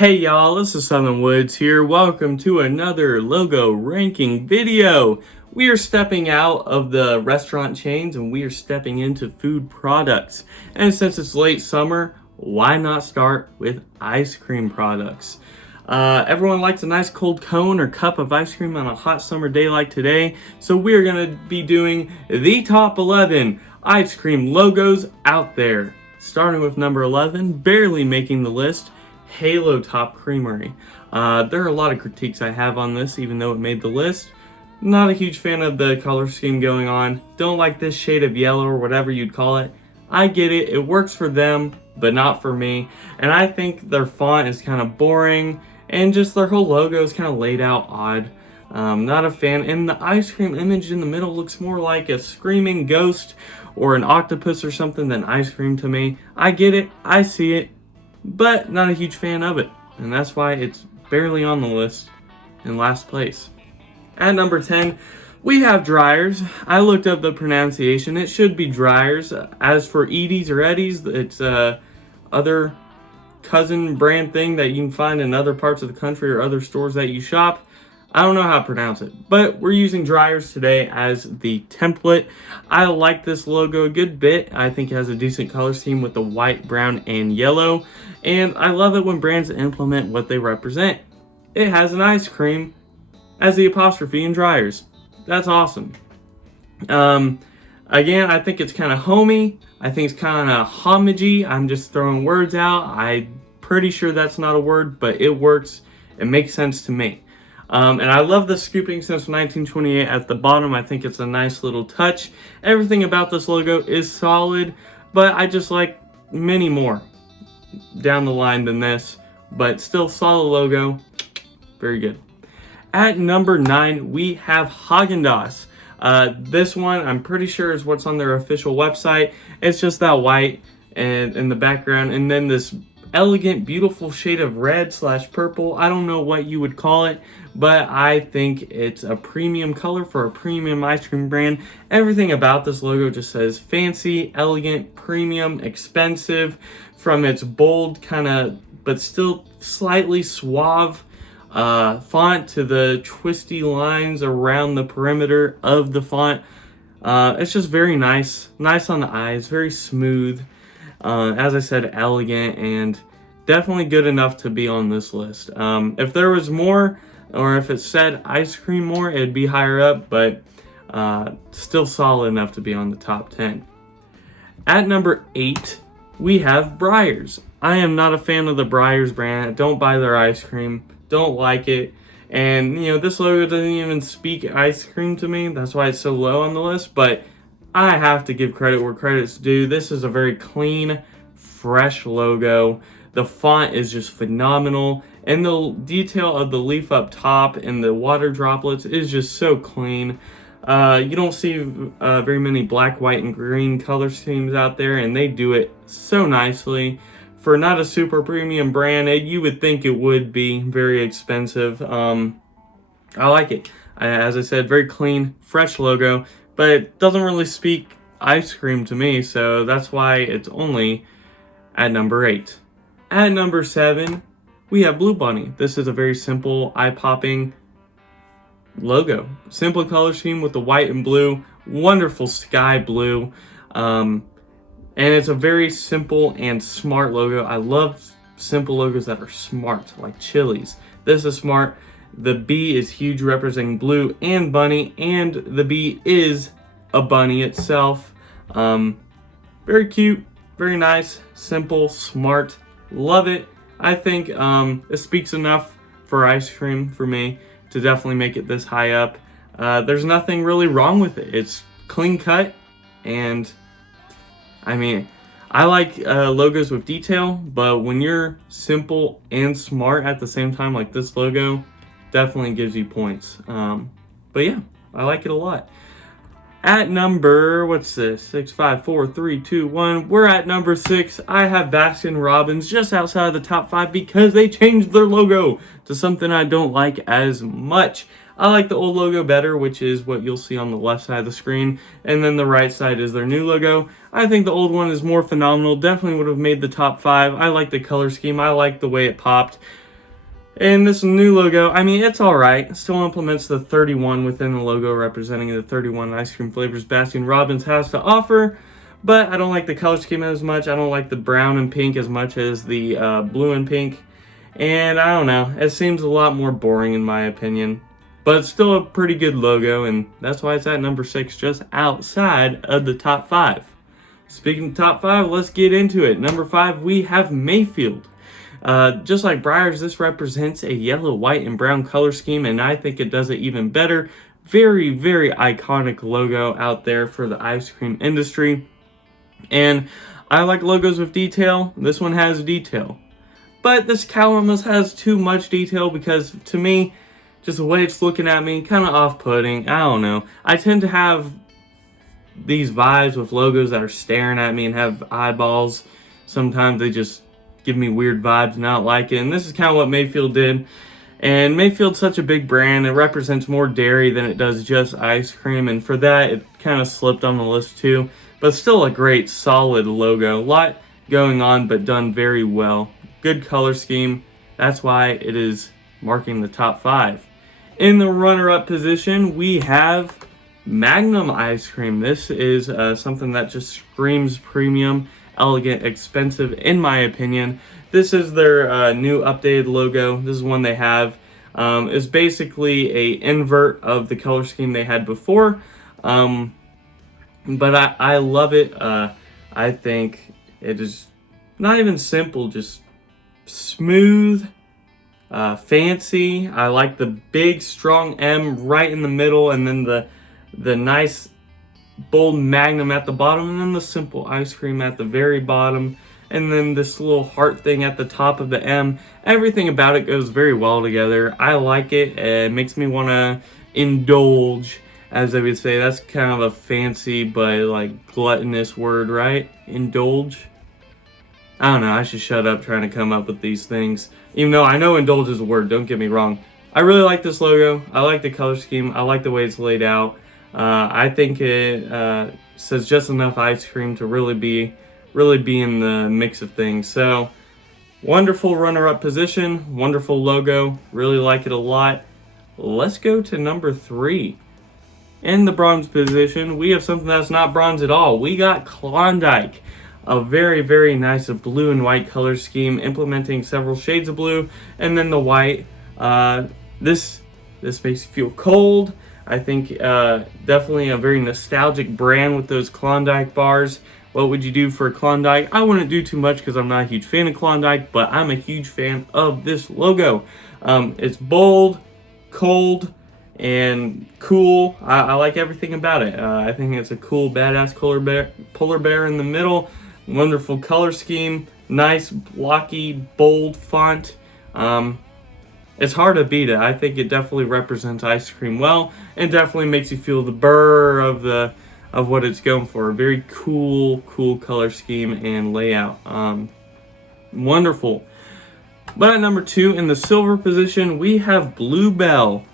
Hey y'all, this is Southern Woods here. Welcome to another logo ranking video. We are stepping out of the restaurant chains and we are stepping into food products. And since it's late summer, why not start with ice cream products? Everyone likes a nice cold cone or cup of ice cream on a hot summer day like today. So we are going to be doing the top 11 ice cream logos out there. Starting with number 11, barely making the list. Halo Top Creamery. There are a lot of critiques I have on this, even though it made the list. Not a huge fan of the color scheme going on. Don't like this shade of yellow or whatever you'd call it. I get it, it works for them, but not for me. And I think their font is kind of boring, and just their whole logo is kind of laid out odd. Not a fan. And the ice cream image in the middle looks more like a screaming ghost or an octopus or something than ice cream to me. I get it, I see it, but not a huge fan of it, and that's why it's barely on the list in last place. At number 10, we have Dryers. I looked up the pronunciation. It should be Dryers. As for Edie's or Eddie's, it's other cousin brand thing that you can find in other parts of the country or other stores that you shop. I don't know how to pronounce it, but we're using Dryers today as the template. I like this logo a good bit. I think it has a decent color scheme with the white, brown, and yellow. And I love it when brands implement what they represent. It has an ice cream as the apostrophe in Dryers. That's awesome. Again, I think it's kind of homey. I think it's kind of homagey. I'm just throwing words out. I'm pretty sure that's not a word, but it works. It makes sense to me. And I love the scooping since 1928 at the bottom. I think it's a nice little touch. Everything about this logo is solid, but I just like many more down the line than this. But still solid logo. Very good. At number 9, we have Haagen-Dazs. This one, I'm pretty sure, is what's on their official website. It's just that white and in the background, and then this elegant, beautiful shade of red/purple. I don't know what you would call it, but I think it's a premium color for a premium ice cream brand. Everything about this logo just says fancy, elegant, premium, expensive, from its bold kind of, but still slightly suave font to the twisty lines around the perimeter of the font. It's just very nice on the eyes, very smooth. As I said, elegant, and definitely good enough to be on this list. If there was more, or if it said ice cream more, it'd be higher up, but still solid enough to be on the top 10. At number 8, we have Breyers. I am not a fan of the Breyers brand. Don't buy their ice cream. Don't like it. And, this logo doesn't even speak ice cream to me. That's why it's so low on the list, but I have to give credit where credit's due. This is a very clean, fresh logo. The font is just phenomenal, and the detail of the leaf up top and the water droplets is just so clean. You don't see very many black, white, and green color schemes out there, and they do it so nicely. For not a super premium brand, you would think it would be very expensive. I like it. As I said, very clean, fresh logo, but it doesn't really speak ice cream to me, so that's why it's only at number 8. At number 7, we have Blue Bunny. This is a very simple, eye-popping logo. Simple color scheme with the white and blue, wonderful sky blue, and it's a very simple and smart logo. I love simple logos that are smart, like Chili's. This is smart. The B is huge, representing blue and bunny, and the B is a bunny itself. Very cute, very nice, simple, smart. Love it. I think it speaks enough for ice cream for me to definitely make it this high up. There's nothing really wrong with it. It's clean cut, and I mean, I like logos with detail, but when you're simple and smart at the same time, like this logo, definitely gives you points. But yeah, I like it a lot. At number, what's this? 6, 5, 4, 3, 2, 1. We're at number 6. I have Baskin Robbins just outside of the top 5 because they changed their logo to something I don't like as much. I like the old logo better, which is what you'll see on the left side of the screen, and then the right side is their new logo. I think the old one is more phenomenal. Definitely would have made the top 5. I like the color scheme. I like the way it popped. And this new logo, I mean, it's alright. Still implements the 31 within the logo, representing the 31 ice cream flavors Baskin-Robbins has to offer. But I don't like the color scheme as much. I don't like the brown and pink as much as the blue and pink. And I don't know, it seems a lot more boring in my opinion. But it's still a pretty good logo, and that's why it's at number 6, just outside of the top 5. Speaking of top 5, let's get into it. Number 5, we have Mayfield. Just like Breyers, this represents a yellow, white, and brown color scheme, and I think it does it even better. Very, very iconic logo out there for the ice cream industry. And I like logos with detail. This one has detail. But this cow almost has too much detail because, to me, just the way it's looking at me, kind of off-putting. I don't know. I tend to have these vibes with logos that are staring at me and have eyeballs. Sometimes they just give me weird vibes and I don't like it. And this is kind of what Mayfield did. And Mayfield's such a big brand. It represents more dairy than it does just ice cream. And for that, it kind of slipped on the list too. But still a great, solid logo. A lot going on, but done very well. Good color scheme. That's why it is marking the top 5. In the runner-up position, we have Magnum ice cream. This is something that just screams premium, elegant, expensive, in my opinion. This is their new updated logo. This is one they have. It's basically a invert of the color scheme they had before. But I love it. I think it is not even simple, just smooth, fancy. I like the big, strong M right in the middle, and then the nice, bold Magnum at the bottom, and then the simple ice cream at the very bottom, and then this little heart thing at the top of the M. Everything about it goes very well together. I like it. It makes me want to indulge, as they would say. That's kind of a fancy but like gluttonous word, right? Indulge. I don't know, I should shut up trying to come up with these things. Even though I know indulge is a word, don't get me wrong. I really like this logo. I like the color scheme. I like the way it's laid out. I think it says just enough ice cream to really be in the mix of things. So, wonderful runner-up position, wonderful logo. Really like it a lot. Let's go to number 3. In the bronze position, we have something that's not bronze at all. We got Klondike. A very, very nice blue and white color scheme, implementing several shades of blue, and then the white. This makes you feel cold. I think definitely a very nostalgic brand with those Klondike bars. What would you do for a Klondike? I wouldn't do too much because I'm not a huge fan of Klondike, but I'm a huge fan of this logo. It's bold, cold, and cool. I like everything about it. I think it's a cool, badass polar bear in the middle. Wonderful color scheme. Nice, blocky, bold font. It's hard to beat it. I think it definitely represents ice cream well, and definitely makes you feel the burr of what it's going for. A very cool color scheme and layout. Wonderful. But at number 2, in the silver position, we have Bluebell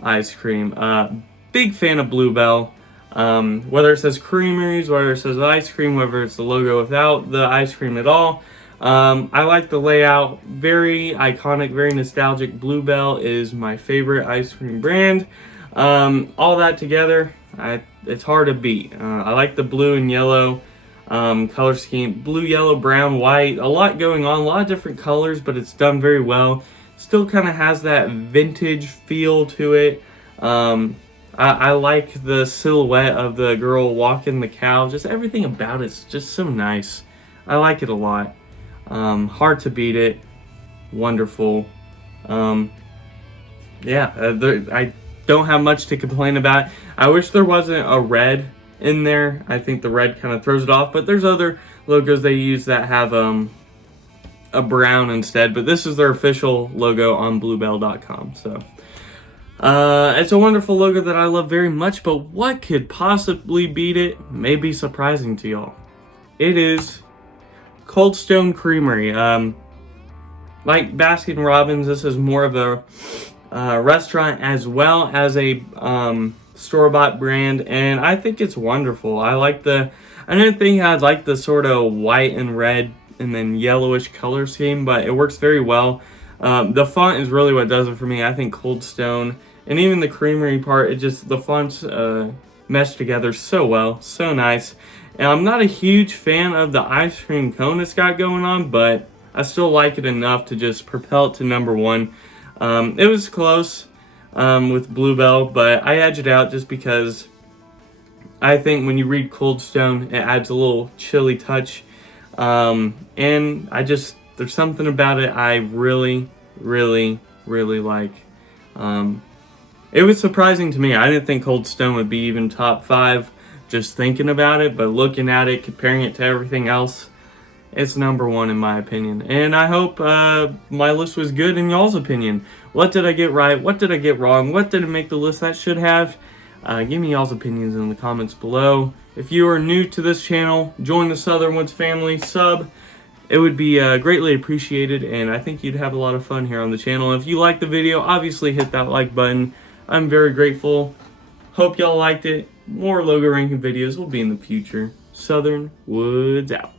ice cream. Big fan of Bluebell. Whether it says creameries, whether it says ice cream, whether it's the logo without the ice cream at all. I like the layout. Very iconic, very nostalgic. Bluebell is my favorite ice cream brand. All that together, it's hard to beat. I like the blue and yellow color scheme. Blue, yellow, brown, white. A lot going on, a lot of different colors, but it's done very well. Still kind of has that vintage feel to it. I like the silhouette of the girl walking the cow. Just everything about it's just so nice. I like it a lot. Hard to beat it. Wonderful. I don't have much to complain about. I wish there wasn't a red in there. I think the red kind of throws it off, but there's other logos they use that have a brown instead, but this is their official logo on bluebell.com. So it's a wonderful logo that I love very much, but what could possibly beat it may be surprising to y'all. It is Cold Stone Creamery. Like Baskin-Robbins, this is more of a restaurant as well as a store-bought brand, and I think it's wonderful. I didn't think I'd like the sort of white and red and then yellowish color scheme, but it works very well. The font is really what does it for me. I think Cold Stone and even the creamery part, the fonts mesh together so well, so nice. And I'm not a huge fan of the ice cream cone it's got going on, but I still like it enough to just propel it to number one. It was close with Bluebell, but I edged it out just because I think when you read Cold Stone, it adds a little chilly touch. And there's something about it I really, really, really like. It was surprising to me. I didn't think Cold Stone would be even top 5 just thinking about it, but looking at it, comparing it to everything else, it's number 1 in my opinion. And I hope my list was good in y'all's opinion. What did I get right? What did I get wrong? What did it make the list that should have? Give me y'all's opinions in the comments below. If you are new to this channel, join the Southern Woods family, sub. It would be greatly appreciated, and I think you'd have a lot of fun here on the channel. If you liked the video, obviously hit that like button. I'm very grateful. Hope y'all liked it. More logo ranking videos will be in the future. Southern Woods out.